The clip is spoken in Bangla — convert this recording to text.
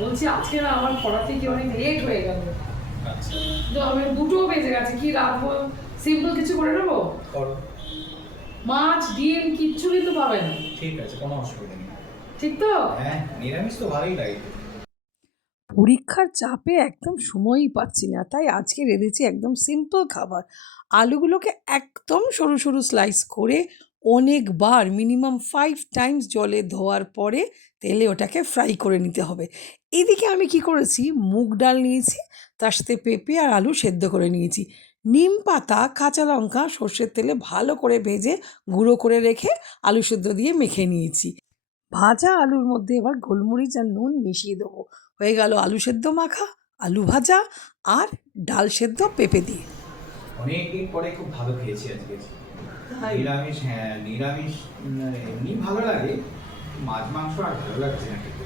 বলছি আজকে না আমার পড়াতে কি অনেক লেট হয়ে গেল। আচ্ছা, তো আমি 2টো বেজে গেছে, কি রাখবো? সিম্পল কিছু করে নেবো। করো। মাছ ডিম কিচ্ছু কিন্তু পাবে না, ঠিক আছে, কোনো অসুবিধা নেই। ঠিক তো? হ্যাঁ, নিরামিষ তো ভালোই লাগে। পরীক্ষার চাপে একদম সময়ই পাচ্ছি না, তাই আজকে রেঁধেছি একদম সিম্পল খাবার। আলুগুলোকে একদম সরু সরু স্লাইস করে অনেকবার মিনিমাম 5 টাইমস জলে ধোয়ার পরে তেলে ওটাকে ফ্রাই করে নিতে হবে। এদিকে আমি কি করেছি, মুগ ডাল নিয়েছি, তার সাথে পেঁপে আর আলু সেদ্ধ করে নিয়েছি। নিম পাতা, কাঁচা লঙ্কা সর্ষের তেলে ভালো করে ভেজে গুঁড়ো করে রেখে আলু সেদ্ধ দিয়ে মেখে নিয়েছি। ভাজা আলুর মধ্যে এবার গোলমরিচ আর নুন মিশিয়ে দেবো। হয়ে গেল আলু সেদ্ধ মাখা, আলু ভাজা আর ডাল সেদ্ধ পেঁপে দিয়ে। অনেকদিন পরে খুব ভালো খেয়েছি আজকে। তাই? নিরামিষ, হ্যাঁ নিরামিষ এমনি ভালো লাগে, মাছ মাংস আর ভালো লাগছে না খেতে।